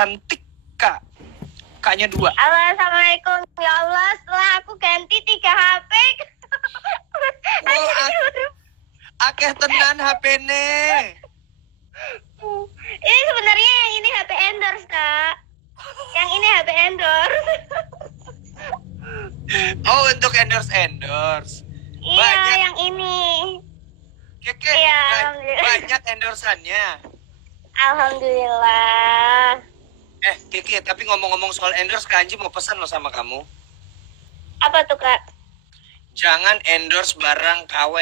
cantik Kak. Kaknya 2. Halo, assalamualaikum. Ya Allah, setelah aku ganti 3 HP. Akeh tenan HP-ne. Ini sebenarnya yang ini HP endorse, Kak. Yang ini HP endorse. Oh, untuk endorse. Iya, Banyak. yang ini. Keke, Iya, banyak endorsannya. Alhamdulillah. Keke, tapi ngomong-ngomong soal endorse, Kak Anji mau pesan loh sama kamu. Apa tuh, Kak? Jangan endorse barang KW.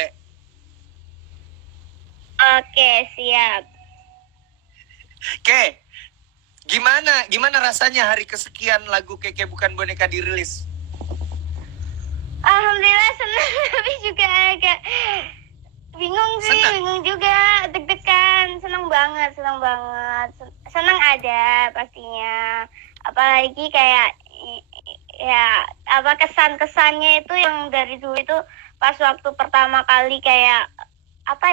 Oke, siap. Ke, gimana rasanya hari kesekian lagu Keke Bukan Boneka dirilis? Alhamdulillah senang, tapi juga agak bingung sih, Senang? bingung juga, deg-degan, senang banget. Senang ada pastinya. Apalagi kayak ya apa kesan-kesannya itu yang dari dulu itu pas waktu pertama kali kayak apa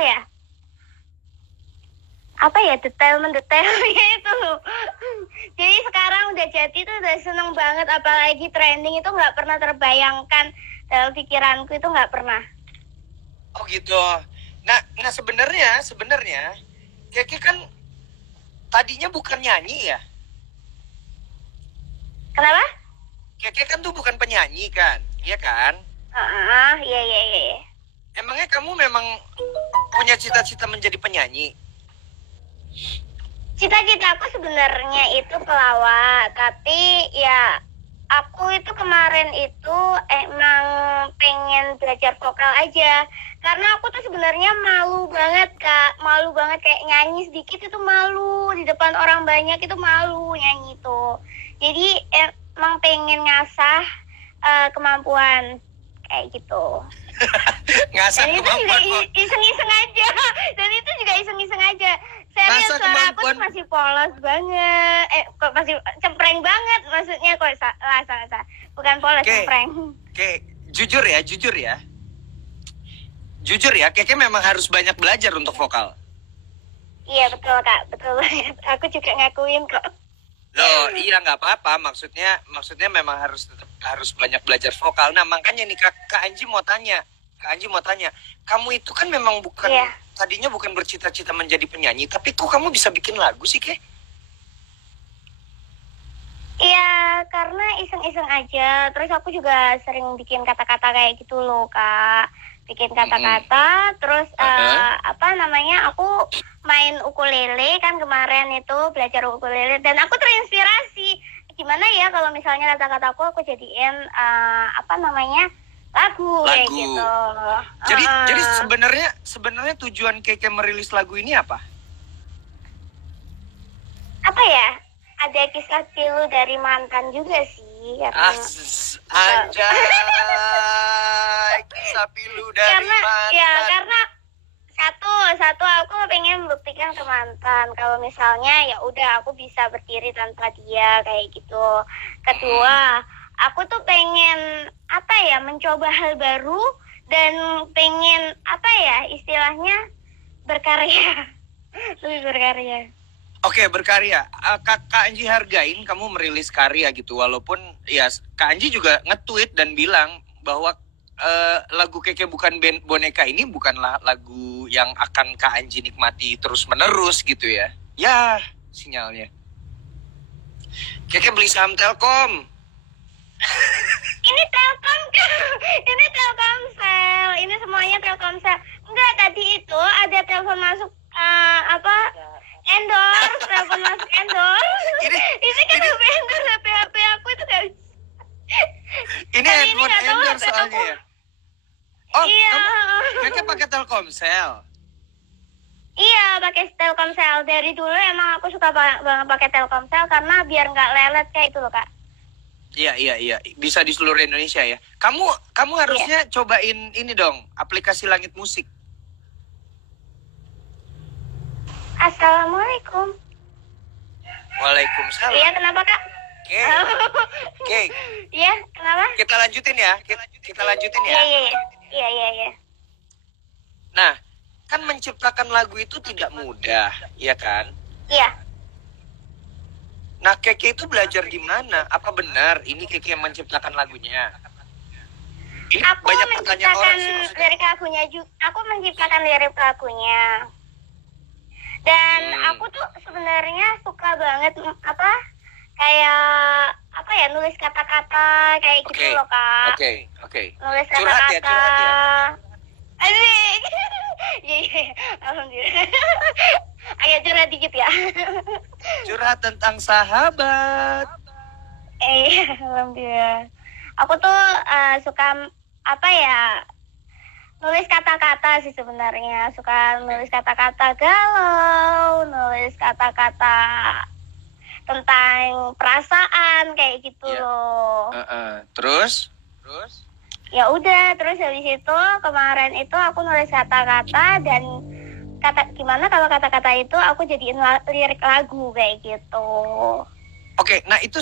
ya detailnya itu. Jadi sekarang udah jadi tuh udah seneng banget, apalagi trending itu nggak pernah terbayangkan dalam pikiranku, itu nggak pernah. Oh gitu. Nah sebenarnya Keke kan tadinya bukan nyanyi ya. Kenapa? Keke kan tuh bukan penyanyi kan, iya kan? Iya. Emangnya kamu memang punya cita-cita menjadi penyanyi? Cita-citaku sebenarnya itu pelawak, tapi ya aku itu kemarin itu emang pengen belajar vokal aja. Karena aku tuh sebenarnya malu banget, Kak. Malu banget, kayak nyanyi sedikit itu malu. Di depan orang banyak itu malu nyanyi itu. Jadi emang pengen ngasah kemampuan kayak gitu. Ngasah Dan itu kemampuan juga kok. iseng-iseng aja. Serius, Ngasah suara aku kemampuan. tuh masih polos banget. Kok masih cempreng banget maksudnya, kok salah. Bukan polos, Oke. cempreng. Oke, jujur ya, Keke memang harus banyak belajar untuk vokal. Iya betul, Kak, betul banget. Aku juga ngakuin kok. Loh, iya nggak apa-apa. Maksudnya memang harus banyak belajar vokal. Nah, makanya nih Kak Anji mau tanya. Kamu itu kan memang bukan Iya. tadinya bukan bercita-cita menjadi penyanyi, tapi kok kamu bisa bikin lagu sih, Ke? Iya, karena iseng-iseng aja. Terus aku juga sering bikin kata-kata kayak gitu loh, Kak. Bikin kata-kata, terus aku main ukulele kan kemarin itu, belajar ukulele, dan aku terinspirasi. Gimana ya kalau misalnya kata-kataku aku jadiin lagu kayak gitu. Jadi sebenarnya tujuan Keke merilis lagu ini apa? Apa ya? Ada kisah pilu dari mantan juga sih. Anjay, kisah pilu dari mantan. Karena satu aku pengen membuktikan ke mantan kalau misalnya ya udah aku bisa berdiri tanpa dia kayak gitu. Kedua, aku tuh pengen mencoba hal baru dan pengen istilahnya berkarya. Lebih berkarya. Oke, berkarya. Kak Anji hargain kamu merilis karya gitu, walaupun ya Kak Anji juga nge-tweet dan bilang bahwa lagu Keke Bukan Boneka ini bukanlah lagu yang akan Kak Anji nikmati terus-menerus gitu ya. Ya, sinyalnya. Keke beli saham Telkom. Ini Telkomsel. Ini semuanya Telkomsel. Enggak, tadi itu ada telepon masuk endorse, telepon masuk endorse. Ini kan HP aku itu gak bisa. Ini Tapi handphone nggak tahu endorse HP soalnya aku. ya. Oh, Iya. Keke pakai Telkomsel. Iya, pakai Telkomsel. Dari dulu emang aku suka banget pakai Telkomsel karena biar nggak lelet kayak itu loh, Kak. Iya. Bisa di seluruh Indonesia ya. Kamu harusnya cobain ini dong, aplikasi Langit Musik. Assalamualaikum. Waalaikumsalam. Iya, kenapa, Kak? Oke. Iya, kenapa? Kita lanjutin ya. Iya. Nah, kan menciptakan lagu itu tidak mudah, ya kan? Iya. Nah, Keke itu belajar di mana? Apa benar ini Keke yang menciptakan lagunya? Ini Aku banyak pertanyaan orang menciptakan sih maksudnya. lirik lagunya juga. Aku menciptakan lirik lagunya. Dan aku tuh sebenarnya suka banget kayak nulis kata-kata kayak gitu loh, Kak. Oke. Nulis Curhat ya. kata-kata. Asik. Iya, alhamdulillah. Agak curhat dikit ya. Curhat tentang sahabat. Alhamdulillah. Aku tuh suka nulis kata-kata sih sebenarnya. Suka nulis kata-kata galau, nulis kata-kata tentang perasaan kayak gitu loh. Terus? Ya udah, terus habis itu kemarin itu aku nulis kata-kata dan gimana kalau kata-kata itu aku jadiin lirik lagu kayak gitu. Oke, nah itu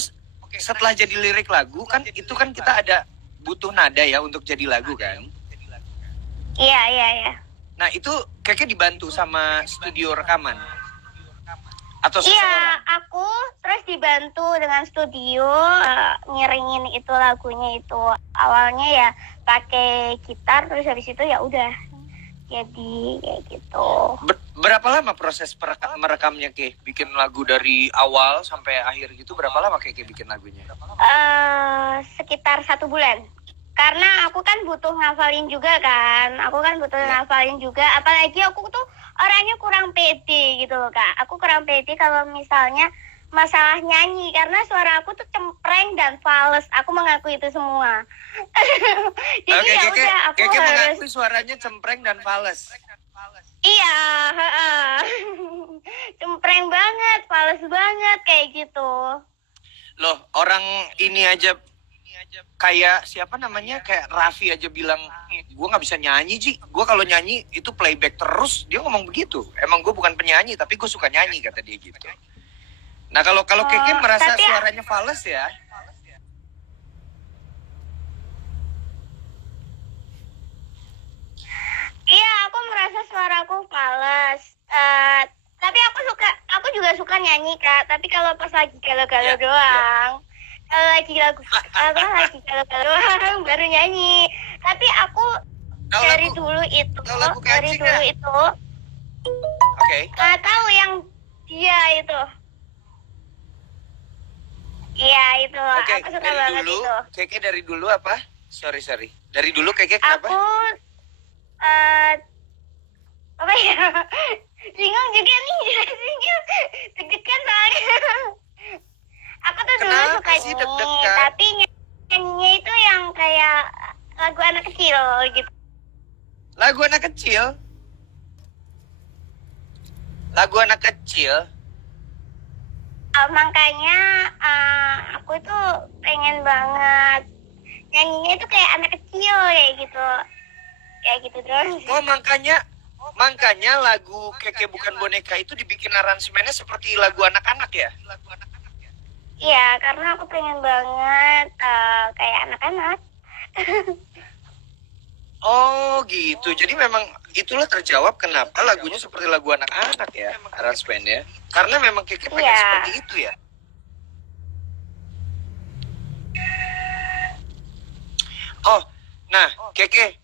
setelah jadi lirik lagu kan itu kan kita ada butuh nada ya untuk jadi lagu kan? Iya. Nah itu Keke dibantu sama studio rekaman? Atau seseorang? Iya, aku terus dibantu dengan studio ngiringin itu lagunya itu. Awalnya ya pakai gitar, terus habis itu ya udah jadi kayak gitu. Berapa lama proses merekamnya Ke? Bikin lagu dari awal sampai akhir gitu berapa lama Keke bikin lagunya? Sekitar 1 bulan. Karena aku kan butuh ngafalin juga kan. Ngafalin juga. Apalagi aku tuh orangnya kurang pede gitu loh, Kak. Aku kurang pede kalau misalnya masalah nyanyi. Karena suara aku tuh cempreng dan fales. Aku mengaku itu semua. Jadi ya udah aku Keke harus... mengakui suaranya cempreng dan fales. Iya, cempreng banget, fales banget kayak gitu. Loh, orang ini aja kayak siapa namanya, kayak Raffi aja bilang gue nggak bisa nyanyi Ji, gue kalau nyanyi itu playback terus. Dia ngomong begitu. Emang gue bukan penyanyi tapi gue suka nyanyi, kata dia gitu. Nah kalau Keke merasa suaranya fales ya? Iya, aku merasa suaraku fales. Tapi aku juga suka nyanyi, Kak. Tapi kalau pas lagi galau-galau doang. Kalau lagi galau-galau doang baru nyanyi. Tapi aku dari dulu itu. Oke. Tahu yang dia itu. Iya, itu. Oke, aku suka banget dulu, itu. Keke dari dulu apa? Sorry. Dari dulu Keke kenapa? Aku apa ya? Bingung juga nih jelasinnya. Deg-degan soalnya. Aku tuh dulu suka nyanyi, tapi nyanyinya itu yang kayak lagu anak kecil gitu. Lagu anak kecil? Makanya aku tuh pengen banget nyanyinya itu kayak anak kecil kayak gitu terus. Oh makanya lagu Keke Bukan Boneka itu dibikin aransemennya seperti lagu anak-anak ya? Iya, karena aku pengen banget kayak anak-anak. Oh gitu, jadi memang itulah terjawab kenapa lagunya seperti lagu anak-anak ya, aransemennya. Karena memang Keke pengen seperti itu ya. Oh, nah Keke,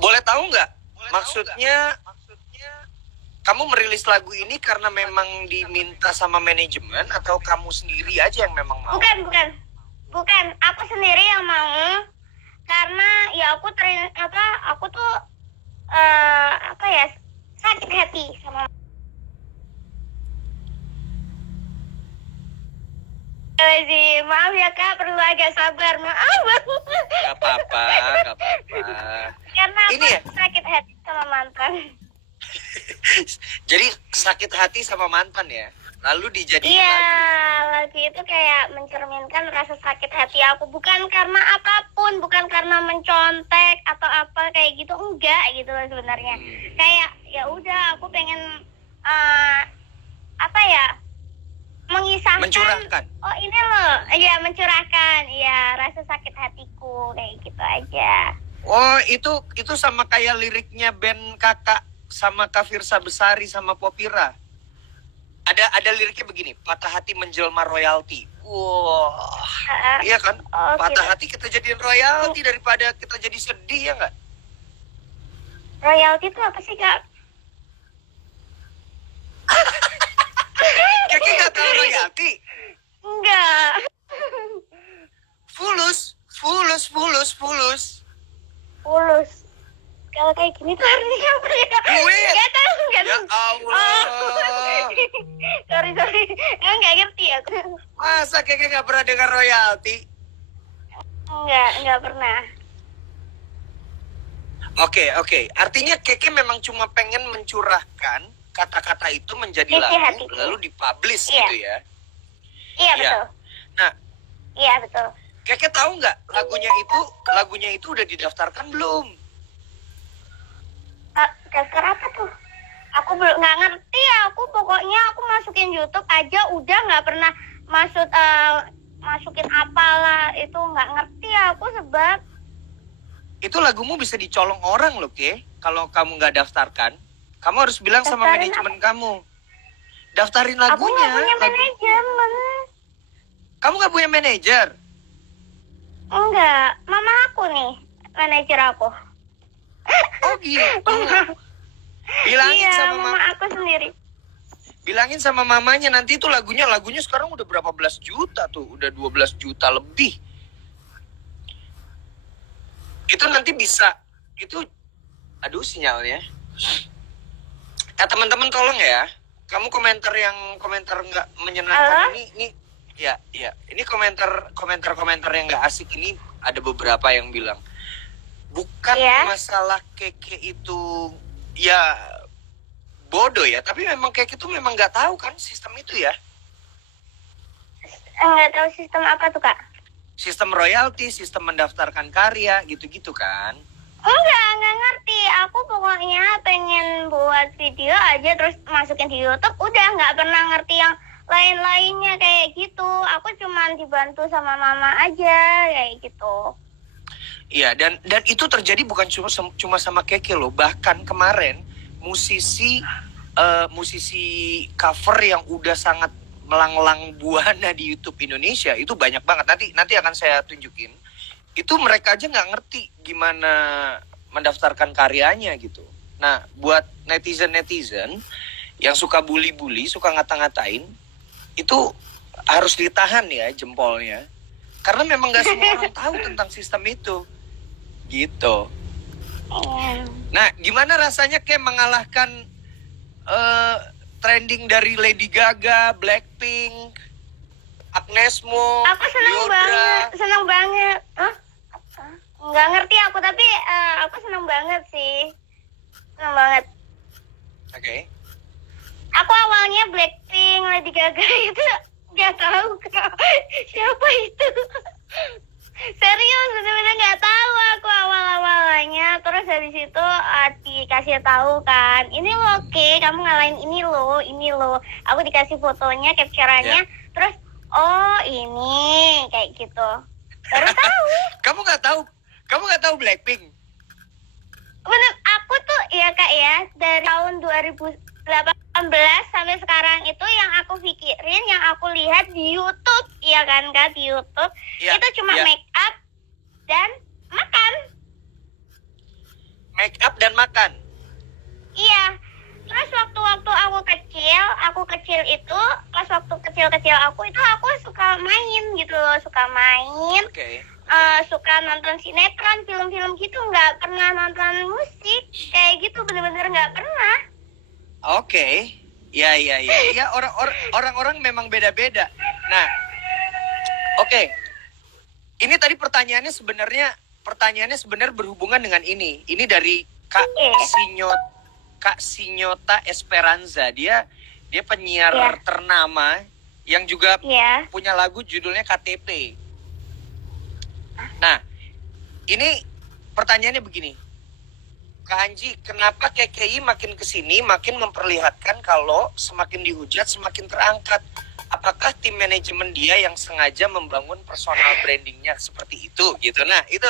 boleh tahu nggak? Maksudnya kamu merilis lagu ini karena memang diminta sama manajemen atau kamu sendiri aja yang memang mau? Bukan. Aku sendiri yang mau. Karena ya aku tuh sakit hati sama. Maaf ya Kak, perlu agak sabar. Maaf. Gak apa-apa. Karena aku ini ya? sakit hati sama mantan. Jadi sakit hati sama mantan ya? Lalu dijadiin Iya, lagu. lagu itu kayak mencerminkan rasa sakit hati aku. Bukan karena apapun, bukan karena mencontek atau apa kayak gitu, enggak gitu loh sebenarnya. Kayak ya udah, aku pengen mengisahkan. Mencurahkan. Oh ini loh, ya mencurahkan, ya rasa sakit hatiku kayak gitu aja. Oh itu sama kayak liriknya band Kakak sama Kak Firsa Besari sama Popira. Ada liriknya begini, patah hati menjelma royalti. Wah, iya kan? Patah gitu. hati kita jadiin royalti daripada kita jadi sedih, ya nggak? Royalti itu apa sih, Kak? Keke nggak tahu royalti? Enggak. Fulus. Fulus. Kalau kayak gini tuh artinya apa ya? Duit. Gak tahu. Ya Allah. Sorry. Emang nggak ngerti aku. Masa Keke nggak pernah dengar royalti? Nggak pernah. Oke. Artinya Keke memang cuma pengen mencurahkan kata-kata itu menjadi Isi lagu, hatiku. lalu dipublish Iya. gitu ya. Iya, betul. Nah, Iya, betul. Keke tahu nggak lagunya itu udah didaftarkan belum? Daftar apa tuh? Aku belum nggak ngerti ya. Pokoknya aku masukin YouTube aja udah nggak pernah masukin apalah itu nggak ngerti ya aku sebab Itu lagumu bisa dicolong orang loh, Ke. Kalau kamu nggak daftarkan, kamu harus bilang sama Daftarin manajemen kamu. Daftarin aku lagunya. nggak punya manajemen. Kamu nggak punya manajer? Enggak, mama aku nih manajer aku. Oh gitu. Bilangin Iya, sama mama aku sendiri. Bilangin sama mamanya, nanti itu lagunya sekarang udah berapa belas juta tuh, udah 12 juta lebih. Itu nanti bisa, itu, aduh sinyalnya. Teman-teman tolong ya, kamu komentar nggak menyenangkan ini ya, ini komentar yang nggak asik ini ada beberapa yang bilang bukan masalah Keke itu ya bodoh ya, tapi memang Keke itu memang nggak tahu kan sistem itu ya. Nggak tahu sistem apa tuh, Kak? Sistem royalti, sistem mendaftarkan karya, gitu-gitu kan. Nggak ngerti. Aku pokoknya pengen buat video aja terus masukin di YouTube. Udah nggak pernah ngerti yang lain-lainnya kayak gitu. Aku cuma dibantu sama mama aja kayak gitu. Iya, dan itu terjadi bukan cuma sama Keke loh. Bahkan kemarin musisi cover yang udah sangat melanglang buana di YouTube Indonesia itu banyak banget. Nanti akan saya tunjukin. Itu mereka aja nggak ngerti gimana mendaftarkan karyanya gitu. Nah, buat netizen yang suka bully, suka ngata-ngatain, itu harus ditahan ya jempolnya. Karena memang nggak semua orang tahu tentang sistem itu. Gitu. Nah, gimana rasanya kayak mengalahkan trending dari Lady Gaga, Blackpink, Agnes Mo, Aku senang banget. Nggak ngerti aku, tapi aku senang banget sih. Senang banget. Oke. Aku awalnya Blackpink, Lady Gaga itu nggak tahu siapa itu. Serius, bener-bener nggak tahu aku awal-awalnya. Terus habis itu dikasih tahu kan, ini loh Ke, kamu ngalahin ini loh. Aku dikasih fotonya, capture-annya, terus oh ini kayak gitu. Baru tahu. Kamu nggak tahu Blackpink? Bener, aku tuh ya Kak ya, dari tahun 2018 sampai sekarang itu yang aku pikirin, yang aku lihat di YouTube, iya kan Kak, di YouTube itu cuma make up dan makan. Make up dan makan. Iya. Terus waktu aku kecil itu, pas waktu kecil aku itu aku suka main gitu loh, suka main. Oke. Suka nonton sinetron, film-film gitu, nggak pernah nonton musik kayak gitu, bener-bener nggak pernah. Oke. Ya, orang-orang memang beda-beda. Nah, oke. Ini tadi pertanyaannya sebenarnya berhubungan dengan ini. Ini dari Kak Sinyota Esperanza. Dia penyiar ternama yang juga punya lagu judulnya KTP. Nah, ini pertanyaannya begini. Kak Anji, kenapa KKI makin kesini makin memperlihatkan kalau semakin dihujat semakin terangkat? Apakah tim manajemen dia yang sengaja membangun personal brandingnya seperti itu gitu? Nah, itu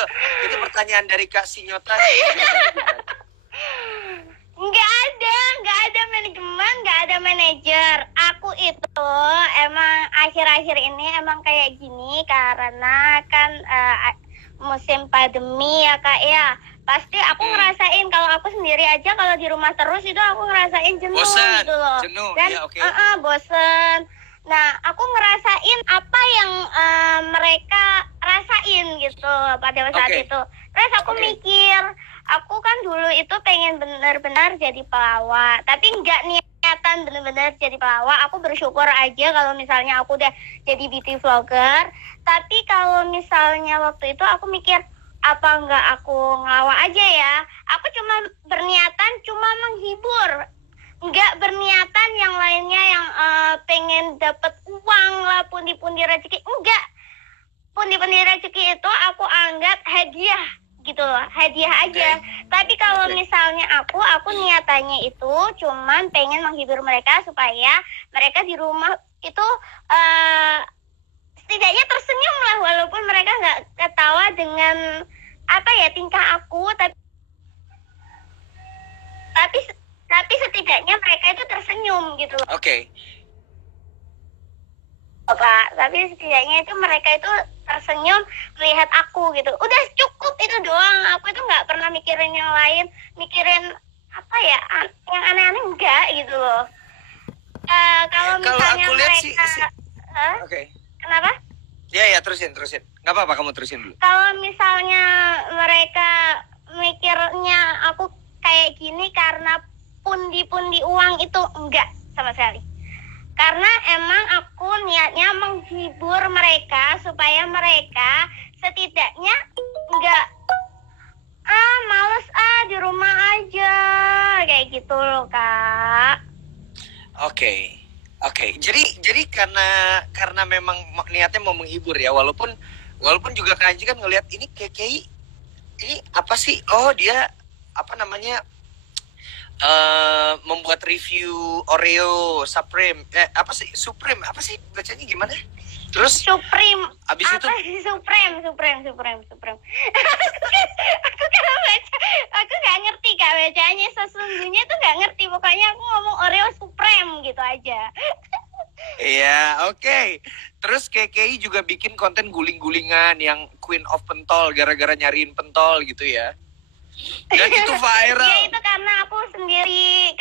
pertanyaan dari Kak Sinyota. nggak ada manajemen, nggak ada manajer. Aku itu emang akhir-akhir ini emang kayak gini karena kan musim pandemi ya Kak ya. Pasti aku ngerasain kalau aku sendiri aja kalau di rumah terus itu aku ngerasain jenuh Bosan, gitu loh. jenuh, Dan ya, oke. bosen. Nah, aku ngerasain apa yang mereka rasain gitu pada saat Oke. itu. Terus aku mikir, aku kan dulu itu pengen benar-benar jadi pelawak, tapi nggak niatan benar-benar jadi pelawak. Aku bersyukur aja kalau misalnya aku udah jadi beauty vlogger. Tapi kalau misalnya waktu itu aku mikir, apa nggak aku ngelawak aja ya? Aku cuma berniatan cuma menghibur, nggak berniatan yang lainnya yang pengen dapat uang lah, pundi-pundi rezeki. Enggak, pundi-pundi rezeki itu aku anggap hadiah gitu loh, hadiah aja. Tapi kalau misalnya aku niatannya itu cuman pengen menghibur mereka supaya mereka di rumah itu setidaknya tersenyum lah, walaupun mereka nggak ketawa dengan apa ya tingkah aku, tapi setidaknya mereka itu tersenyum gitu loh. Oke. Pak, tapi setidaknya itu mereka itu tersenyum melihat aku gitu. Udah cukup itu doang. Aku itu nggak pernah mikirin yang lain, mikirin apa ya yang aneh-aneh enggak gitu loh. Kalau misalnya aku lihat mereka, Oke. Kenapa? Ya, terusin. Nggak apa-apa, kamu terusin dulu. Kalau misalnya mereka mikirnya aku kayak gini karena pundi-pundi uang itu enggak sama sekali. Karena emang aku niatnya menghibur mereka supaya mereka setidaknya enggak males di rumah aja kayak gitu loh Kak. Oke. Jadi karena memang niatnya mau menghibur ya, walaupun juga Kak Anji kan ngelihat ini KKI ini apa sih? Oh, dia apa namanya? Membuat review Oreo Supreme. Apa sih Supreme? Apa sih bacanya gimana? Terus Supreme. Abis apa itu sih Supreme. aku kalau baca, aku nggak ngerti Kak bacanya, sesungguhnya tuh nggak ngerti. Pokoknya aku ngomong Oreo Supreme gitu aja. Iya, oke. Terus KKI juga bikin konten guling-gulingan yang Queen of Pentol gara-gara nyariin pentol gitu ya. Dan itu viral. Iya, itu karena aku sendiri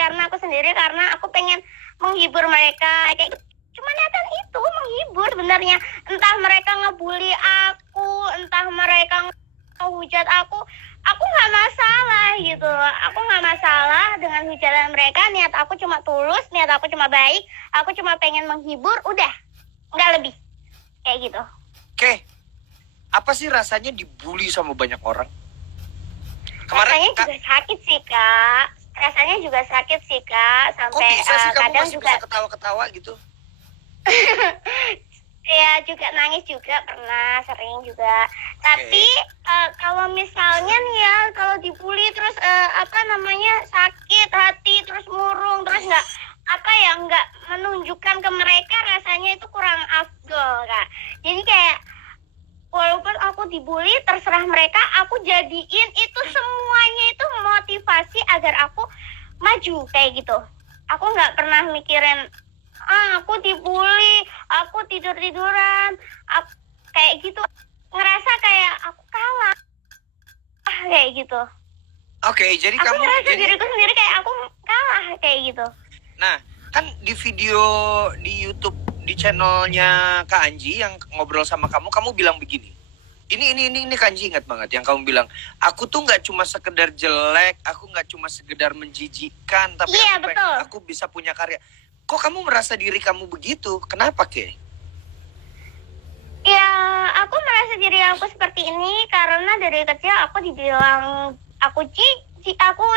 karena aku pengen menghibur mereka. Kayak cuma niatan itu menghibur sebenarnya. Entah mereka ngebully aku, entah mereka ngehujat aku nggak masalah gitu. Aku nggak masalah dengan hujatan mereka. Niat aku cuma tulus, niat aku cuma baik. Aku cuma pengen menghibur, udah, nggak lebih kayak gitu. Oke. Apa sih rasanya dibully sama banyak orang? Rasanya juga sakit sih Kak. Sampai kok bisa sih kamu kadang masih juga bisa ketawa-ketawa gitu? ya juga nangis juga pernah, sering juga. Tapi kalau misalnya nih ya, kalau dibully terus sakit hati, terus murung, terus nggak menunjukkan ke mereka, rasanya itu kurang afdol Kak. Jadi kayak walaupun aku dibully, terserah mereka, aku jadiin itu semuanya itu motivasi agar aku maju kayak gitu. Aku nggak pernah mikirin aku dibully, aku tiduran, kayak gitu. Ngerasa kayak aku kalah kayak gitu. Oke, jadi aku kamu ngerasa diriku sendiri kayak aku kalah kayak gitu. Nah, kan di video di YouTube di channelnya Kak Anji yang ngobrol sama kamu bilang begini. Ini Kak Anji ingat banget yang kamu bilang, aku tuh nggak cuma sekedar jelek, aku nggak cuma sekedar menjijikkan, tapi aku bisa punya karya. Kok kamu merasa diri kamu begitu? Kenapa, Ke? Ya, aku merasa diri aku seperti ini karena dari kecil aku dibilang aku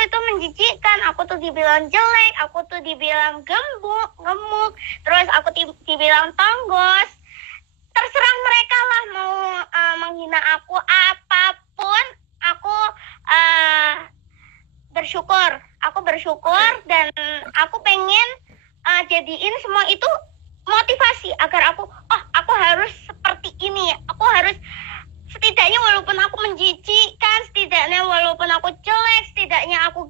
itu menjijikkan, aku tuh dibilang jelek, aku tuh dibilang gemuk, terus aku dibilang tonggos. Terserah mereka lah mau menghina aku apapun, aku bersyukur dan aku pengen jadiin semua itu motivasi agar aku harus seperti ini, aku harus setidaknya walaupun aku menjijikkan, setidaknya walaupun aku jelek, setidaknya aku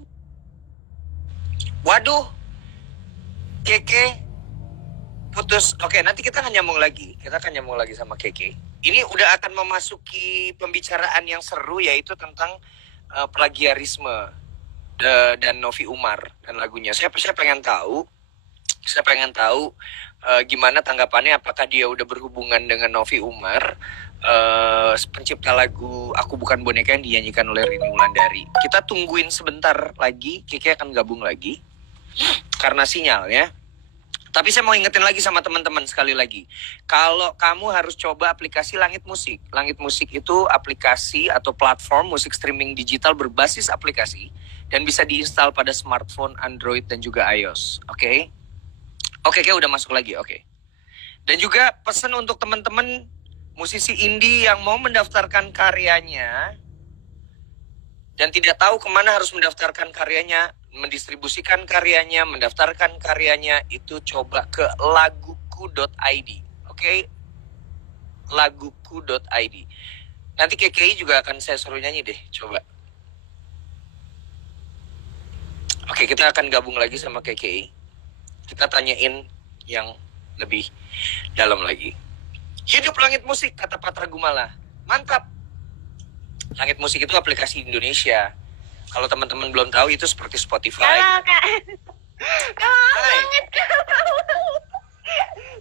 Oke, nanti kita akan nyambung lagi. Kita akan nyambung lagi sama Keke. Ini udah akan memasuki pembicaraan yang seru, yaitu tentang plagiarisme dan Novi Umar dan lagunya. Saya pengen tahu gimana tanggapannya, apakah dia udah berhubungan dengan Novi Umar, pencipta lagu Aku Bukan Boneka yang dinyanyikan oleh Rini Wulandari. Kita tungguin sebentar lagi, Keke akan gabung lagi karena sinyalnya. Tapi saya mau ingetin lagi sama teman-teman sekali lagi. Kalau kamu harus coba aplikasi Langit Musik. Langit Musik itu aplikasi atau platform musik streaming digital berbasis aplikasi dan bisa diinstal pada smartphone Android dan juga iOS. Oke? Oke, udah masuk lagi. Oke. Dan juga pesan untuk teman-teman musisi indie yang mau mendaftarkan karyanya dan tidak tahu kemana harus mendaftarkan karyanya, mendistribusikan karyanya, mendaftarkan karyanya, itu coba ke laguku.id. Oke? Laguku.id. Nanti KKI juga akan saya suruh nyanyi deh, coba. Oke, kita akan gabung lagi sama KKI. Kita tanyain yang lebih dalam lagi. Hidup Langit Musik, kata Patra Gumala. Mantap. Langit Musik itu aplikasi Indonesia. Kalau teman-teman belum tahu, itu seperti Spotify. Halo Kak. Maaf banget Kak.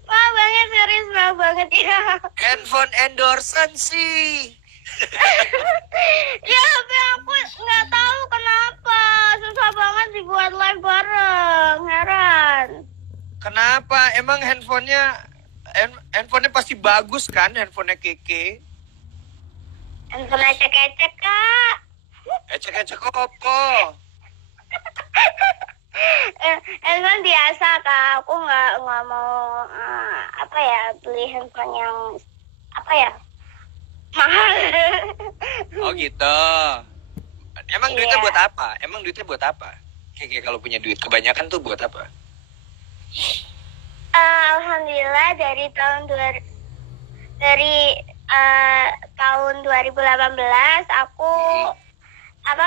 Maaf banget, serius maaf banget ya. Handphone endorsan sih. Ya tapi aku nggak tahu kenapa susah banget dibuat live bareng, heran. Kenapa? Emang handphonenya pasti bagus kan, handphonenya Keke? Handphone ecek-ecek Kak. Ecek-ecek apa? Handphone biasa Kak. Aku nggak mau beli handphone yang mahal. Oh gitu. Emang duitnya buat apa? Kayak kalau punya duit kebanyakan tuh buat apa? Alhamdulillah dari tahun 2018 aku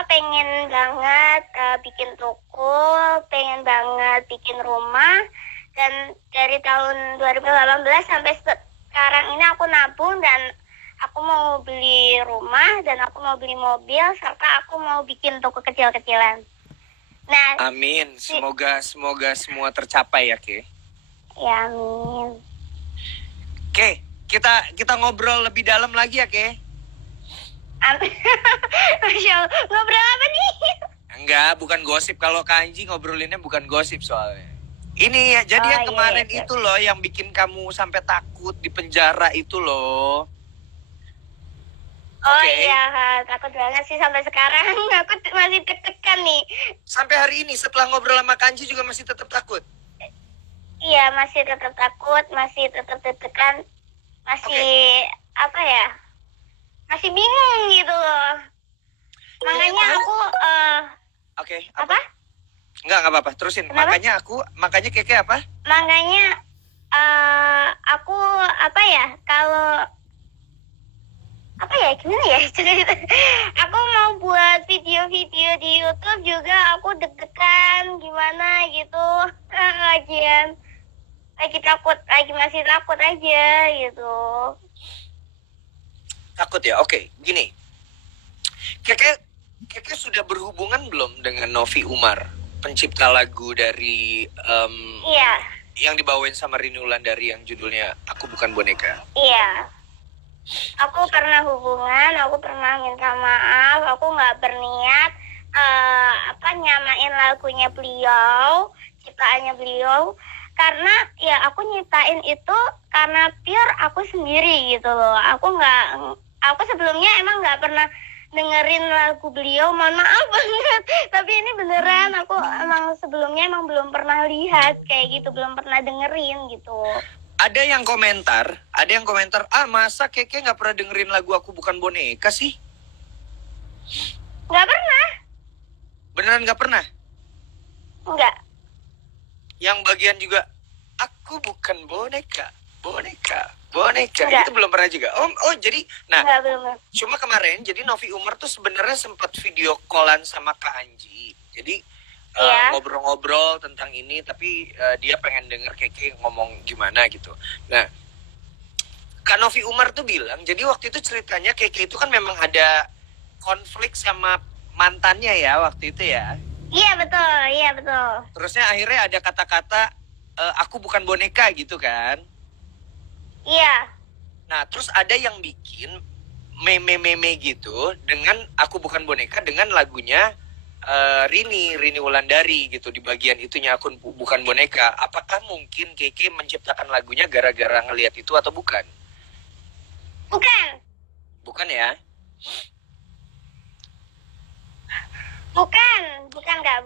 pengen banget bikin toko, pengen banget bikin rumah, dan dari tahun 2018 sampai sekarang ini aku nabung dan aku mau beli rumah dan aku mau beli mobil serta aku mau bikin toko kecil-kecilan. Nah, amin. Semoga semua tercapai ya, Ke. Ya, amin. Ke, kita ngobrol lebih dalam lagi ya, Ke. Masya Allah. Ngobrol apa nih? Enggak, bukan gosip. Kalau Kanji ngobrolinnya bukan gosip soalnya. Ini ya, jadi yang kemarin itu loh yang bikin kamu sampai takut di penjara itu loh. Iya, takut banget sih sampai sekarang. Aku masih deg-degan nih. Sampai hari ini setelah ngobrol sama Kanji juga masih tetap takut? Iya, masih tetap takut, masih tetap deg-degan. Masih masih bingung gitu loh. Makanya aku apa? Enggak apa-apa, terusin. Kenapa? Makanya Keke apa? Makanya aku gimana ya? Aku mau buat video-video di YouTube juga, aku deg-degan gimana gitu. Masih takut aja gitu. Takut ya? Oke, gini. Keke sudah berhubungan belum dengan Novi Umar, pencipta lagu dari yang dibawain sama Rini Wulandari yang judulnya Aku Bukan Boneka? Iya. Aku pernah hubungan, aku pernah minta maaf, aku nggak berniat nyamain lagunya beliau, ciptaannya beliau, karena ya aku nyiptain itu karena pure aku sendiri gitu loh. Aku sebelumnya emang nggak pernah dengerin lagu beliau, mohon maaf banget. Tapi ini beneran, aku emang sebelumnya belum pernah lihat kayak gitu, belum pernah dengerin gitu. Ada yang komentar, masa Keke nggak pernah dengerin lagu Aku Bukan Boneka sih? Nggak pernah. Beneran nggak pernah? Nggak. Yang bagian juga Aku Bukan Boneka. Enggak. Itu belum pernah juga. Jadi, Enggak, belum. Cuma kemarin, jadi Novi Umar tuh sebenarnya sempat video callan sama Kak Anji. Jadi ngobrol-ngobrol tentang ini, tapi dia pengen denger Keke ngomong gimana gitu. Nah, Kak Novi Umar tuh bilang, jadi waktu itu ceritanya Keke itu kan memang ada konflik sama mantannya ya waktu itu ya. Iya betul. Terusnya akhirnya ada kata-kata aku bukan boneka gitu kan. Iya. Nah, terus ada yang bikin meme-meme gitu dengan aku bukan boneka dengan lagunya Rini Wulandari gitu di bagian itunya akun bukan boneka. Apakah mungkin Keke menciptakan lagunya gara-gara ngelihat itu atau bukan? Bukan ya? Bukan. Enggak.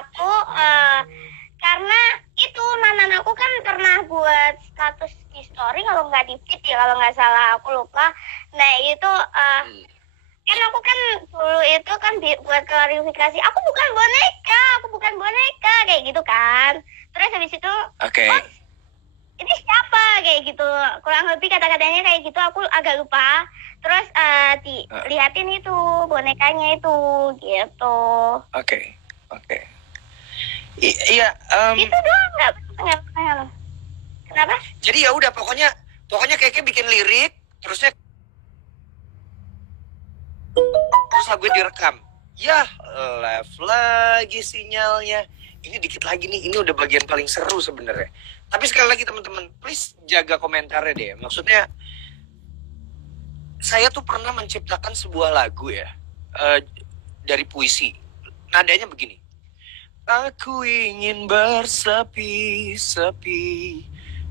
Aku karena itu mantan aku kan pernah buat status di story, kalau nggak di feed ya, kalau nggak salah aku lupa. Nah itu kan aku kan dulu itu kan buat klarifikasi, aku bukan boneka kayak gitu kan. Terus habis itu ini siapa kayak gitu, kurang lebih kata-katanya kayak gitu, aku agak lupa. Terus liatin itu bonekanya itu gitu. Oke. Iya. Itu doang nggak. Kenapa? Jadi ya udah pokoknya Keke bikin lirik, terus lagu direkam. Ya, live lagi sinyalnya. Ini dikit lagi nih, ini udah bagian paling seru sebenarnya. Tapi sekali lagi teman-teman, please jaga komentarnya deh. Maksudnya, saya tuh pernah menciptakan sebuah lagu ya, dari puisi. Nadanya begini. Aku ingin bersepi-sepi,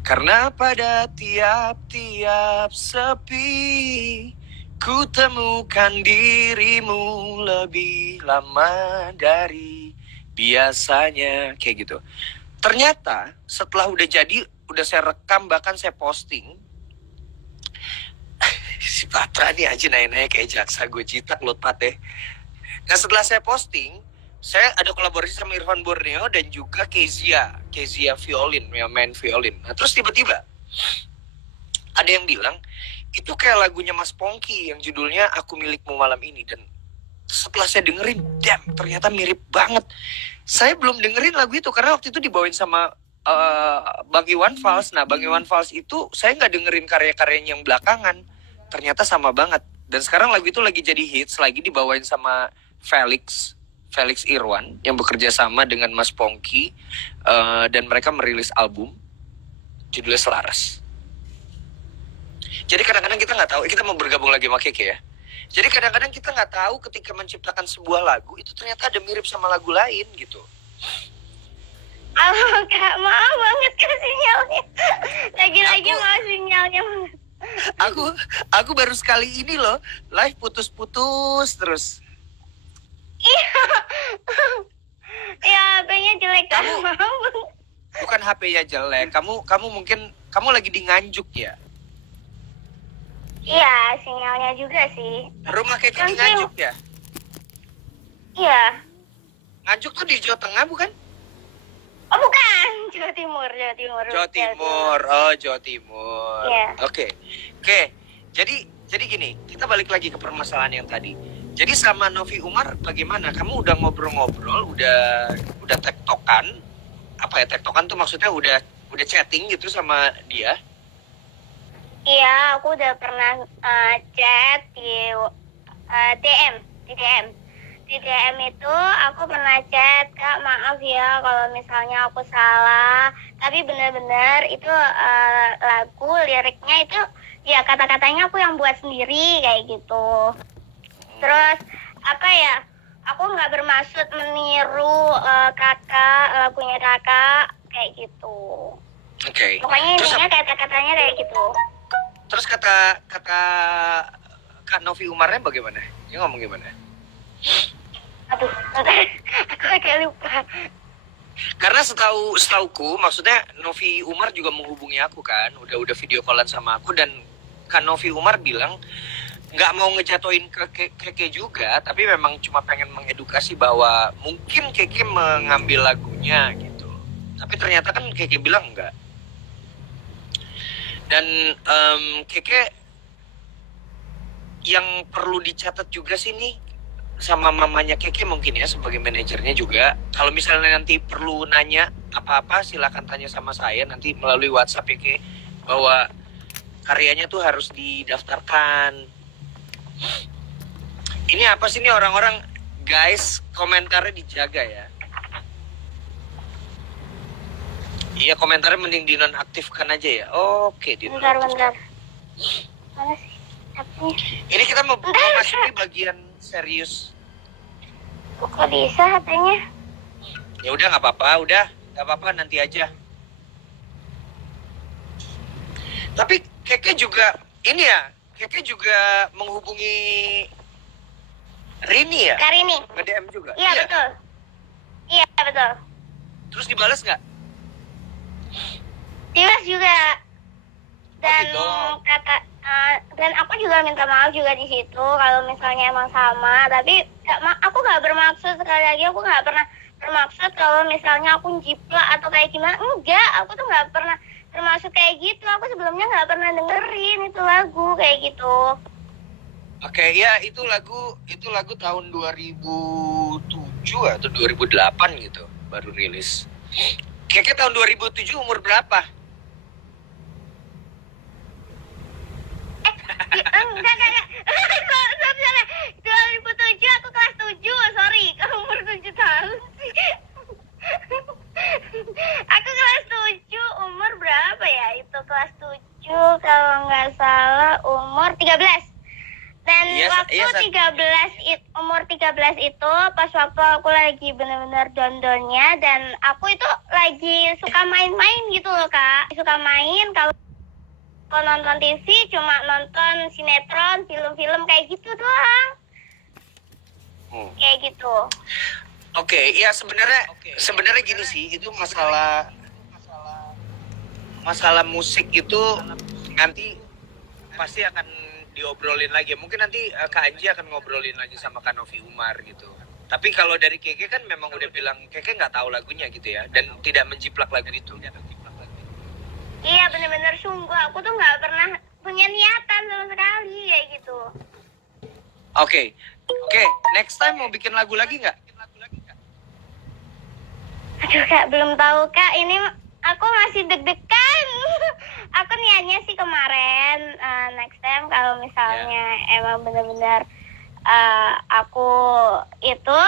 karena pada tiap-tiap sepi, ku temukan dirimu lebih lama dari biasanya, kayak gitu. Ternyata setelah udah jadi, udah saya rekam, bahkan saya posting. Si Patra nih aja nanya-nanya kayak jaksa, gue citak lotpat deh. Nah setelah saya posting, saya ada kolaborasi sama Irfan Borneo dan juga Kezia violin, yang main violin. Nah terus tiba-tiba ada yang bilang, itu kayak lagunya Mas Pongki yang judulnya Aku Milikmu Malam Ini. Dan setelah saya dengerin, damn, ternyata mirip banget. Saya belum dengerin lagu itu karena waktu itu dibawain sama Bang Iwan Fals. Nah, Bang Iwan Fals itu saya nggak dengerin karya-karyanya yang belakangan. Ternyata sama banget. Dan sekarang lagu itu lagi jadi hits, lagi dibawain sama Felix Irwan yang bekerja sama dengan Mas Pongki, dan mereka merilis album judulnya Selaras. Jadi kadang-kadang kita nggak tahu, kita mau bergabung lagi sama Keke ya. Jadi kadang-kadang kita nggak tahu ketika menciptakan sebuah lagu itu ternyata ada mirip sama lagu lain gitu. Kak, maaf banget kan sinyalnya. Lagi-lagi mau sinyalnya. Aku baru sekali ini loh live putus-putus terus. Iya. Ya HP-nya jelek kan. Bukan HP-nya jelek. Kamu mungkin lagi di Nganjuk ya? Iya, sinyalnya juga sih. Rumah Keke di Nganjuk ya? Iya. Nganjuk tuh di Jawa Tengah bukan? Oh bukan, Jawa Timur. Oh, Jawa Timur. Iya. Oke. Jadi gini, kita balik lagi ke permasalahan yang tadi. Jadi sama Novi Umar bagaimana? Kamu udah ngobrol-ngobrol, udah tektokan. Apa ya tektokan tuh maksudnya udah chatting gitu sama dia? Iya, aku udah pernah chat di DM. Di DM itu aku pernah chat, Kak maaf ya kalau misalnya aku salah, tapi benar-benar itu lagu liriknya itu ya kata-katanya aku yang buat sendiri kayak gitu. Terus apa ya, aku nggak bermaksud meniru lagunya kakak kayak gitu. Oke. Pokoknya intinya kata-katanya kayak gitu. Terus kata Kak Novi Umarnya bagaimana? Dia ngomong gimana? Aduh, aku agak lupa. Karena setauku, maksudnya Novi Umar juga menghubungi aku kan, udah video callan sama aku, dan Kak Novi Umar bilang nggak mau ngejatoin ke Keke juga, tapi memang cuma pengen mengedukasi bahwa mungkin Keke mengambil lagunya gitu. Tapi ternyata kan Keke bilang enggak. Dan Keke yang perlu dicatat juga sih nih, sama mamanya Keke mungkin ya sebagai manajernya juga. Kalau misalnya nanti perlu nanya apa-apa silakan tanya sama saya nanti melalui WhatsApp Keke bahwa karyanya tuh harus didaftarkan. Ini apa sih nih orang-orang guys komentarnya dijaga ya. Iya komentarnya mending dinonaktifkan aja ya. Oke Bentar. Mana sih? Apanya? Ini kita mau masuki bagian serius. Kok bisa katanya? Ya udah nggak apa-apa nanti aja. Tapi Keke juga ini ya, Keke juga menghubungi Rini ya? Karini. Nge-DM juga? Iya betul. Iya betul. Terus dibalas nggak? Dibalas juga. Dan gitu. dan aku juga minta maaf juga di situ kalau misalnya emang sama, tapi aku nggak bermaksud, sekali lagi aku nggak pernah bermaksud kalau misalnya aku jiplak atau kayak gimana. Enggak, aku tuh nggak pernah bermaksud kayak gitu. Aku sebelumnya nggak pernah dengerin itu lagu kayak gitu. Oke, ya itu lagu tahun 2007 atau 2008 gitu baru rilis. Keke tahun 2007 umur berapa? Enggak. 2007 aku kelas 7, sorry. Umur 7 tahun sih. Aku kelas 7, umur berapa ya? Itu kelas 7 kalau nggak salah umur 13. Dan umur 13 itu pas waktu aku lagi benar-benar dondonnya, dan aku itu lagi suka main-main gitu loh Kak. Suka main, kalau nonton TV cuma nonton sinetron, film-film kayak gitu doang. Kayak gitu. Oke, ya sebenarnya gini sih, itu masalah musik itu nanti pasti akan diobrolin lagi. Mungkin nanti Kak Anji akan ngobrolin lagi sama Kak Novi Umar gitu. Tapi kalau dari Keke kan memang udah bilang Keke nggak tahu lagunya gitu ya, dan tidak menjiplak lagu itu. Iya bener-bener sungguh, aku tuh nggak pernah punya niatan sama sekali kayak gitu. Oke, next time mau bikin lagu lagi nggak? Aduh Kak, belum tahu Kak, ini aku masih deg-degan. Aku niatnya sih kemarin, next time kalau misalnya emang benar-benar aku itu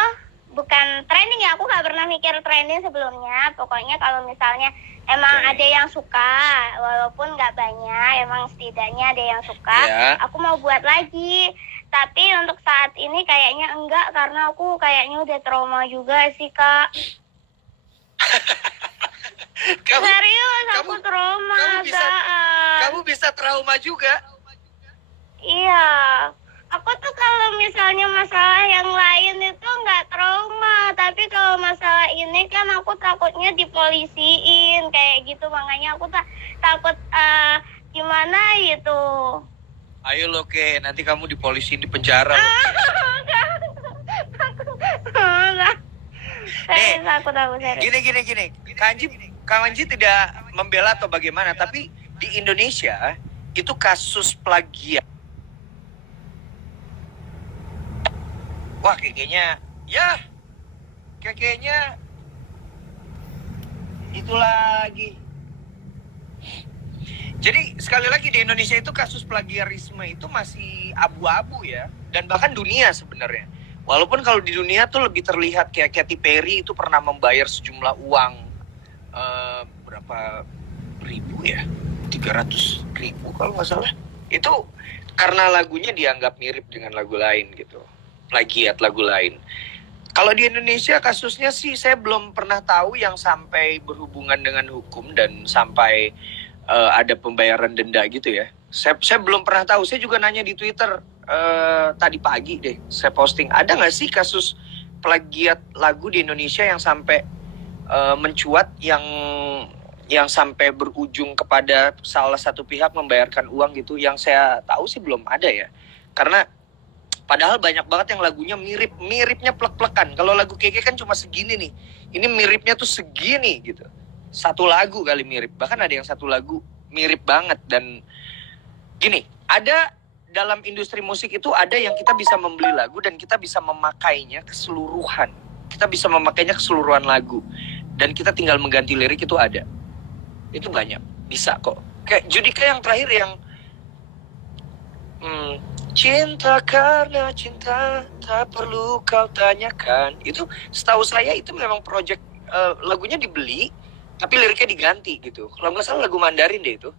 bukan training ya, aku nggak pernah mikir training sebelumnya. Pokoknya kalau misalnya emang ada yang suka, walaupun nggak banyak, emang setidaknya ada yang suka, aku mau buat lagi. Tapi untuk saat ini kayaknya enggak, karena aku kayaknya udah trauma juga sih Kak. Serius, aku trauma. Kamu bisa trauma juga? Iya. Aku tuh kalau misalnya masalah yang lain itu nggak trauma, tapi kalau masalah ini kan aku takutnya dipolisiin kayak gitu, makanya aku takut gimana gitu. Ayo lo Ke, nanti kamu dipolisiin di penjara. Gini. Kak Anji tidak membela atau bagaimana, tapi di Indonesia itu kasus plagiat. Wah, kayaknya itu lagi. Jadi sekali lagi di Indonesia itu kasus plagiarisme itu masih abu-abu ya, dan bahkan dunia sebenarnya. Walaupun kalau di dunia tuh lebih terlihat kayak Katy Perry itu pernah membayar sejumlah uang berapa ribu ya, 300.000 kalau nggak salah. Itu karena lagunya dianggap mirip dengan lagu lain gitu, plagiat lagu lain. Kalau di Indonesia kasusnya sih saya belum pernah tahu yang sampai berhubungan dengan hukum dan sampai ada pembayaran denda gitu ya. Saya belum pernah tahu. Saya juga nanya di Twitter tadi pagi deh. Saya posting, ada nggak sih kasus plagiat lagu di Indonesia yang sampai mencuat, yang sampai berujung kepada salah satu pihak membayarkan uang gitu. Yang saya tahu sih belum ada ya. Karena padahal banyak banget yang lagunya miripnya plek-plekan. Kalau lagu Keke kan cuma segini nih. Ini miripnya tuh segini gitu. Satu lagu kali mirip. Bahkan ada yang satu lagu mirip banget. Dan gini, ada dalam industri musik itu ada yang kita bisa membeli lagu dan kita bisa memakainya keseluruhan. Kita bisa memakainya keseluruhan lagu. Dan kita tinggal mengganti lirik itu ada. Itu banyak. Bisa kok. Kayak Judika yang terakhir yang cinta karena cinta tak perlu kau tanyakan. Itu setahu saya itu memang project lagunya dibeli tapi liriknya diganti gitu. Kalau nggak salah lagu Mandarin deh itu.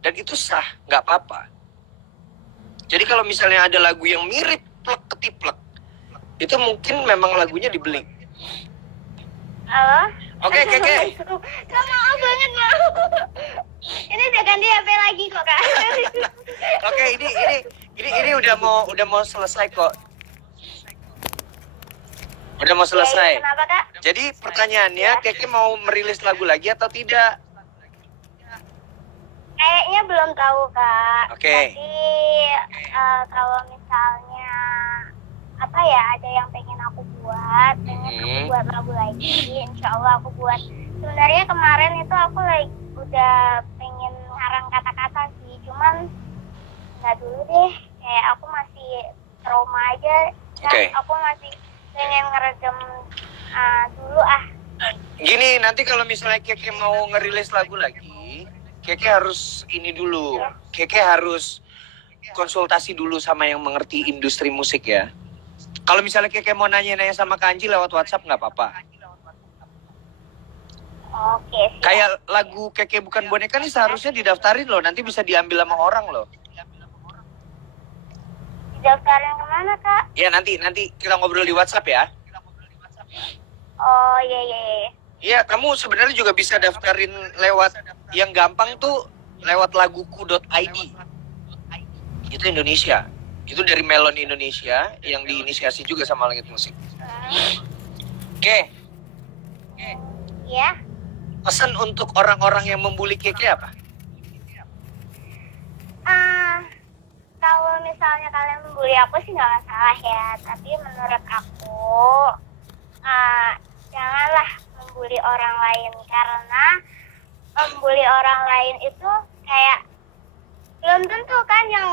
Dan itu sah, nggak apa-apa. Jadi kalau misalnya ada lagu yang mirip plek ketiplek, itu mungkin memang lagunya dibeli. Halo? Oke, Keke. Kak, maaf banget, mau. Ini udah ganti HP lagi kok, Kak. Oke, ini udah mau selesai kok. Udah mau selesai. Kenapa, Kak? Jadi pertanyaannya, Keke mau merilis lagu lagi atau tidak? Kayaknya belum tahu, Kak. Oke. Tapi kalau misalnya apa ya, ada yang pengen aku buat lagu lagi, insya Allah aku buat. Sebenarnya kemarin itu aku udah pengen ngarang kata-kata sih, cuman nggak dulu deh. Kayak aku masih trauma aja, kan? Aku masih pengen ngeredam dulu Gini, nanti kalau misalnya Keke mau ngerilis lagu lagi, Keke harus ini dulu. Keke harus konsultasi dulu sama yang mengerti industri musik ya. Kalau misalnya Keke mau nanya-nanya sama Kanji lewat WhatsApp nggak apa-apa. Oke. Kayak lagu Keke Bukan Boneka nih seharusnya didaftarin loh. Nanti bisa diambil sama orang loh. Didaftarin kemana, Kak? Ya nanti kita ngobrol di WhatsApp ya. Oh iya. Iya, kamu sebenarnya juga bisa daftarin lewat yang gampang tuh lewat laguku.id. Itu Indonesia. Itu dari Melon Indonesia yang diinisiasi juga sama Langit Musik. Oke. Iya. Pesan untuk orang-orang yang membuli Keke apa? Kalau misalnya kalian membuli aku sih nggak masalah ya. Tapi menurut aku janganlah membuli orang lain, karena membuli orang lain itu kayak belum tentu kan yang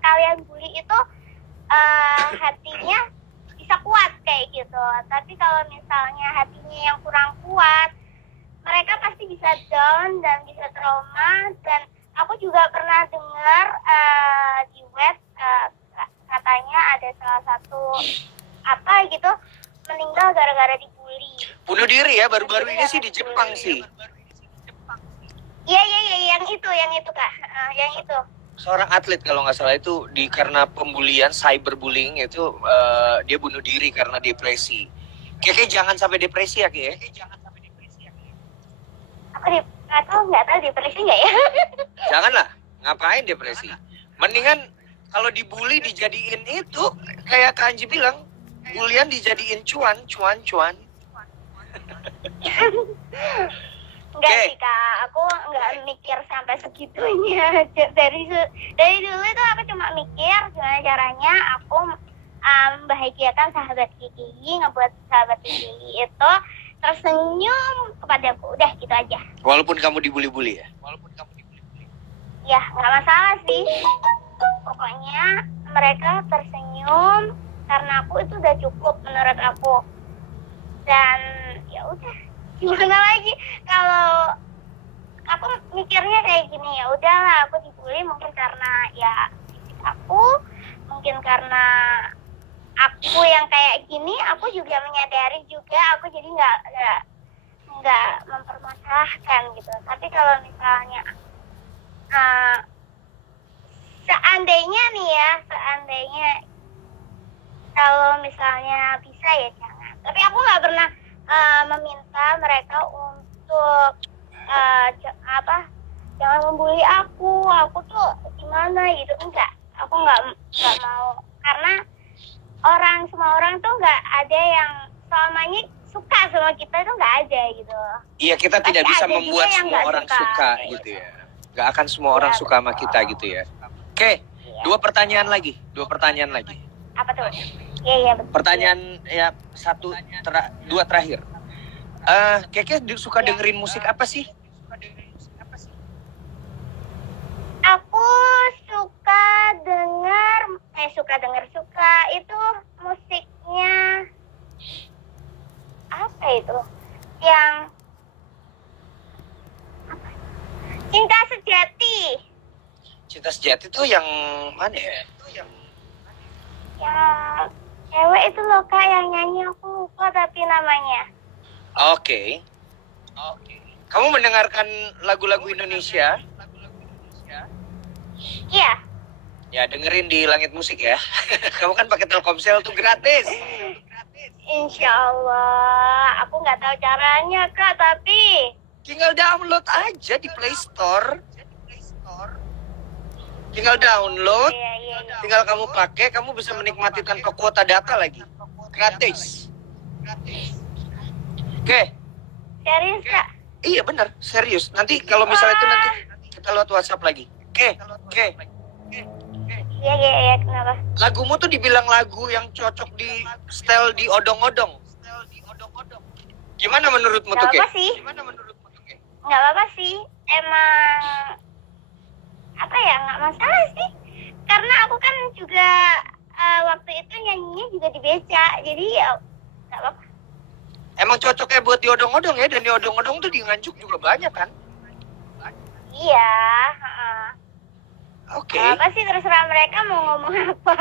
kalian bully itu hatinya bisa kuat kayak gitu. Tapi kalau misalnya hatinya yang kurang kuat, mereka pasti bisa down dan bisa trauma. Dan aku juga pernah dengar di web katanya ada salah satu gitu meninggal gara-gara dibully. Bunuh diri ya, baru-baru ini sih di Jepang sih. Iya, yang itu Kak, yang itu. Seorang atlet kalau nggak salah itu karena pembulian, cyberbullying itu dia bunuh diri karena depresi. Keke jangan sampai depresi ya, Keke. Aku nggak tahu depresi nggak ya? Janganlah, ngapain depresi? Mendingan kalau dibully dijadiin itu kayak Kak Anji bilang, bulian dijadiin cuan. Enggak sih Kak, aku nggak mikir sampai segitunya. Dari dulu itu aku cuma mikir gimana caranya aku membahagiakan sahabat Kiki, ngebuat sahabat Kiki itu tersenyum kepadaku. Udah gitu aja. Walaupun kamu dibully-bully ya? Ya, nggak masalah sih. Pokoknya mereka tersenyum karena aku itu udah cukup menurut aku. Dan ya udah, gimana lagi? Kalau aku mikirnya kayak gini, ya udahlah, aku dibully mungkin karena ya fisik aku, mungkin karena aku yang kayak gini, aku juga menyadari juga, aku jadi nggak mempermasalahkan gitu. Tapi kalau misalnya seandainya kalau misalnya bisa ya jangan. Tapi aku nggak pernah meminta mereka untuk jangan membuli aku tuh gimana gitu, enggak. Aku nggak mau, karena semua orang tuh nggak ada yang selamanya suka sama kita, itu nggak ada gitu. Iya, kita Pasti tidak bisa ada membuat juga yang semua nggak orang suka gitu ya. Nggak akan semua orang suka sama kita gitu ya. Oke, Iya. dua pertanyaan lagi. Apa tuh? Iya betul. Pertanyaan ya dua terakhir. Keke suka dengerin musik apa sih? Aku suka Cinta Sejati. Cinta Sejati tuh yang mana ya? Yang cewek itu loh Kak yang nyanyi, aku lupa tapi namanya. Oke. Kamu mendengarkan lagu-lagu Indonesia? Iya. Ya, dengerin di Langit Musik ya. Kamu kan pakai Telkomsel tuh gratis. Insya Allah. Aku nggak tahu caranya Kak, tapi Tinggal download aja di Play Store. Tinggal download, iya. tinggal kamu pakai, kamu bisa menikmati tanpa kuota data lagi. Gratis. Oke. serius Kak. Iya benar, serius. Nanti kalau misalnya itu nanti kita lewat WhatsApp lagi. Oke. Iya, kenapa? Lagumu tuh dibilang lagu yang cocok di style di odong-odong. Gimana menurutmu tuh, Ke? Nggak apa-apa sih. Emang apa ya, nggak masalah sih. Karena aku kan juga waktu itu nyanyinya juga di beca, jadi ya nggak apa-apa. Emang cocoknya buat di odong-odong ya, dan di odong-odong tuh di Nganjuk juga banyak kan? Iya. Oke. Apa sih, terserah mereka mau ngomong apa.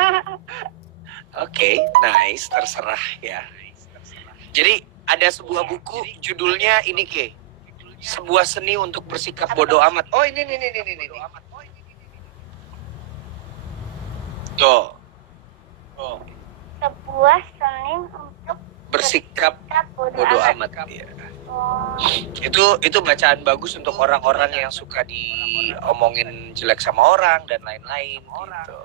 Oke, nice, terserah ya. Jadi ada sebuah buku judulnya ini Ke, sebuah seni untuk bersikap bodoh amat. Oh ini. Tuh. Sebuah seni untuk Bersikap bodoh amat. Iya. Oh. Itu bacaan bagus untuk orang-orang yang suka diomongin jelek sama orang dan lain-lain gitu.